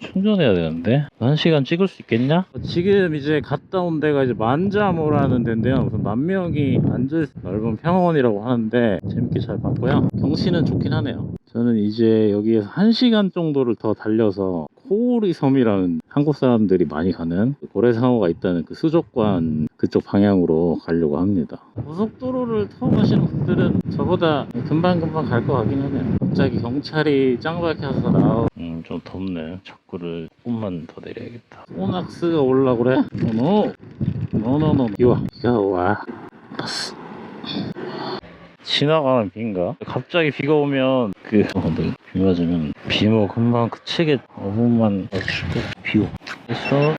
충전해야 되는데 1시간 찍을 수 있겠냐? 지금 이제 갔다 온 데가 이제 만자모라는 데인데요. 무슨 만 명이 앉을 넓은 평원이라고 하는데 재밌게 잘 봤고요. 경치는 좋긴 하네요. 저는 이제 여기에서 1시간 정도를 더 달려서 코오리 섬이라는 한국 사람들이 많이 가는 고래상어가 있다는 그 수족관 그쪽 방향으로 가려고 합니다. 고속도로를 타고 가시는 분들은 저보다 금방금방 갈 것 같긴 하네요. 갑자기 경찰이 짱박혀서 좀 덥네. 자꾸를 조금만 더 내려야겠다. 소낙스가 올라 그래. 노노노 비가 와. 봤어. 지나가는 비인가? 갑자기 비가 오면 비 맞으면 비 뭐 금방 그치게 5분만 맞추고 비 오. 그래서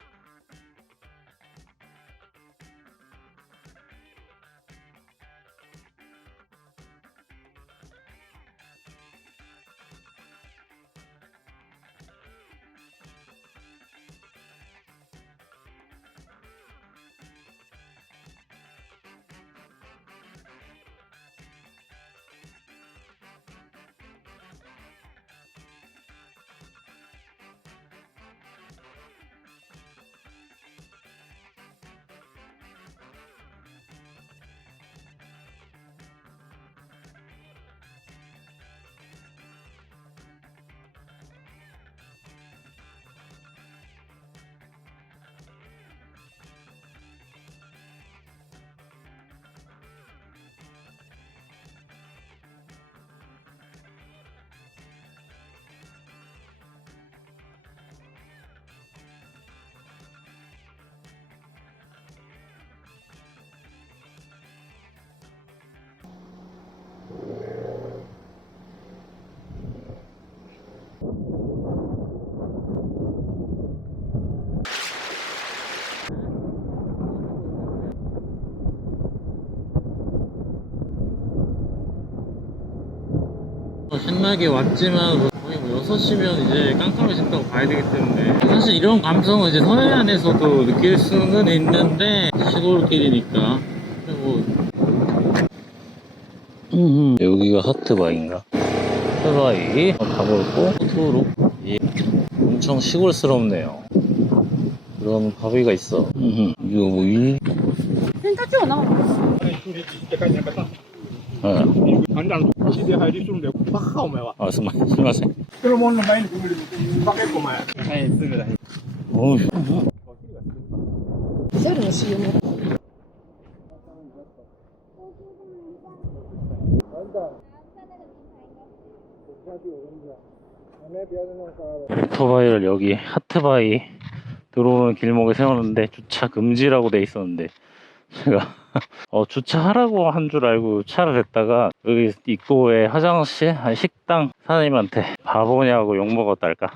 신나게 왔지만 거의 6시면 이제 깜깜해진다고 봐야 되기 때문에 사실 이런 감성은 이제 서해안에서도 느낄 수는 있는데 시골길이니까. 그리고 여기가 하트바이인가? 하트바이 가볼고 호두룩 엄청 시골스럽네요. 그런 바위가 있어. 이거 뭐すみません。おう。오토바이를 여기 하트바이 들어오는 길목에 세웠는데 주차 금지라고 돼 있었는데 제가 주차하라고 한 줄 알고 차를 댔다가 여기 입구에 화장실, 식당 사장님한테 바보냐고 욕먹었달까.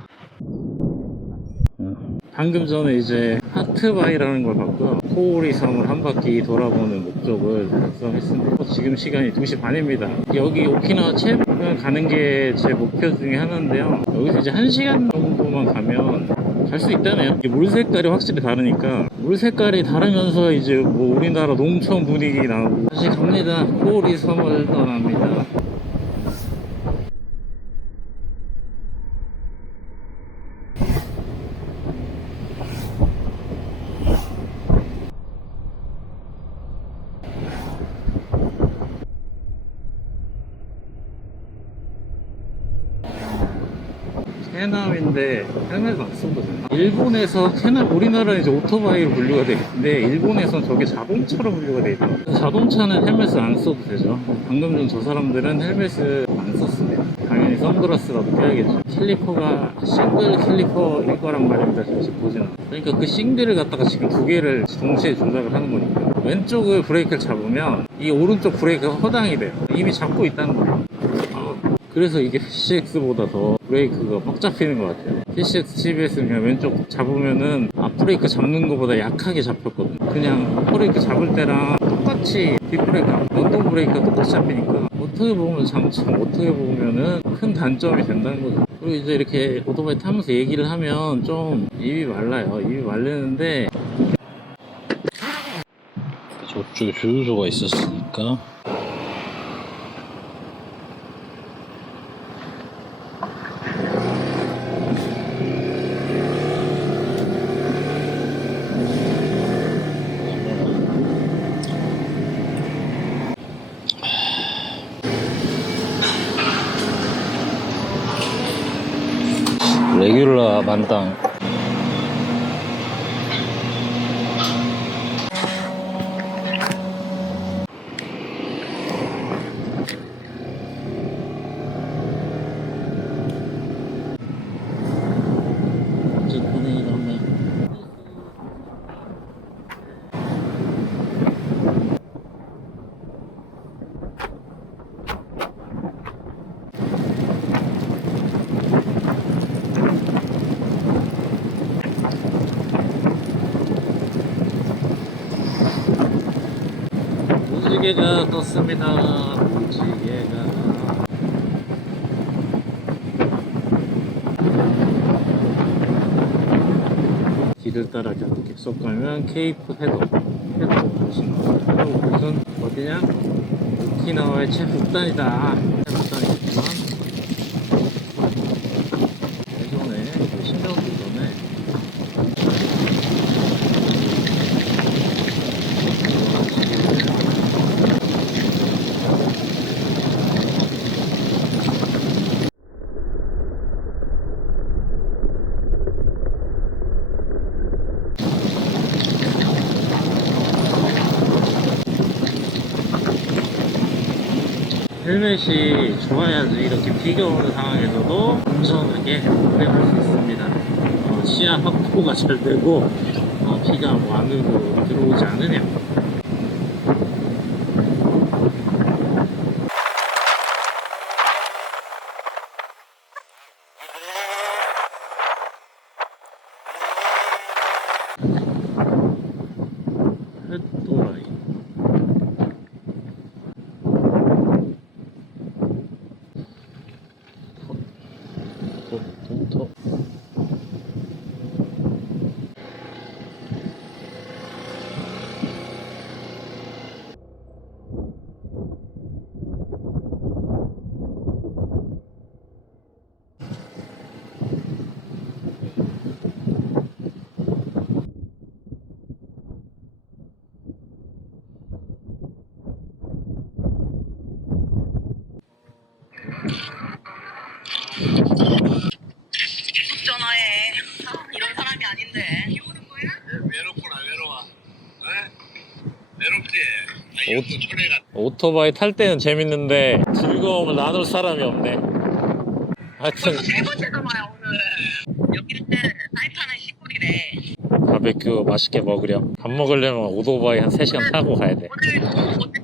방금 전에 이제 하트바이라는 걸 봤고요. 코오리 섬을 한 바퀴 돌아보는 목적을 달성했습니다. 지금 시간이 2시 반입니다. 여기 오키나와 첼을 가는 게 제 목표 중에 하나인데요. 여기서 이제 1시간 정도만 가면 갈 수 있다네요. 물 색깔이 확실히 다르니까 물 색깔이 다르면서 이제 뭐 우리나라 농촌 분위기 나고 다시 갑니다. 코오리 섬을 떠납니다. 캐남인데 헬멧 안 쓰고 되나? 일본에서 캐남, 우리나라는 이제 오토바이로 분류가 돼 있는데 일본에선 저게 자동차로 분류가 돼 있더라고요. 자동차는 헬멧을 안 써도 되죠. 방금 전 저 사람들은 헬멧을 안 썼습니다. 당연히 선글라스라도 껴야겠죠. 캘리퍼가 싱글 캘리퍼일 거란 말입니다. 지금 보지는. 그러니까 그 싱글을 갖다가 지금 두 개를 동시에 조작을 하는 거니까 왼쪽을 브레이크를 잡으면 이 오른쪽 브레이크가 허당이 돼요. 이미 잡고 있다는 거예요. 그래서 이게 PCX보다 더 브레이크가 빡 잡히는 것 같아요. PCX TBS는 그냥 왼쪽 잡으면은 앞브레이크 잡는 것보다 약하게 잡혔거든요. 그냥 앞브레이크 잡을 때랑 똑같이 뒷브레이크, 원동 브레이크가 똑같이 잡히니까 어떻게 보면 참 어떻게 보면은 큰 단점이 된다는 거죠. 그리고 이제 이렇게 오토바이 타면서 얘기를 하면 좀 입이 말라요. 입이 말리는데 저쪽에 주유소가 있었으니까 레귤라 만땅. 무지개가 떴습니다. 무지개가. 길을 따라 계속 가면 케이프 헤더 곳은 어디냐? 오키나와의 최북단이다. 최북단이겠지만 예전에 10년 전에 헬멧이 좋아야지 이렇게 비가 오는 상황에서도 안전하게 운행할 수 있습니다. 시야 확보가 잘 되고 비가 뭐 안으로 들어오지 않으냐. 햇도라이. 더. 전화해. 이런 사람이 아닌데. 외롭구나 외로워. 외롭지? 초래가 오토바이 탈 때는 재밌는데 즐거움을 나눌 사람이 없네. 하여튼 벌써 세 번째잖아요 오늘. 여기는 사이판은 시골이래. 바베큐 맛있게 먹으렴. 밥 먹으려면 오토바이 한 3시간 타고 가야 돼. 오늘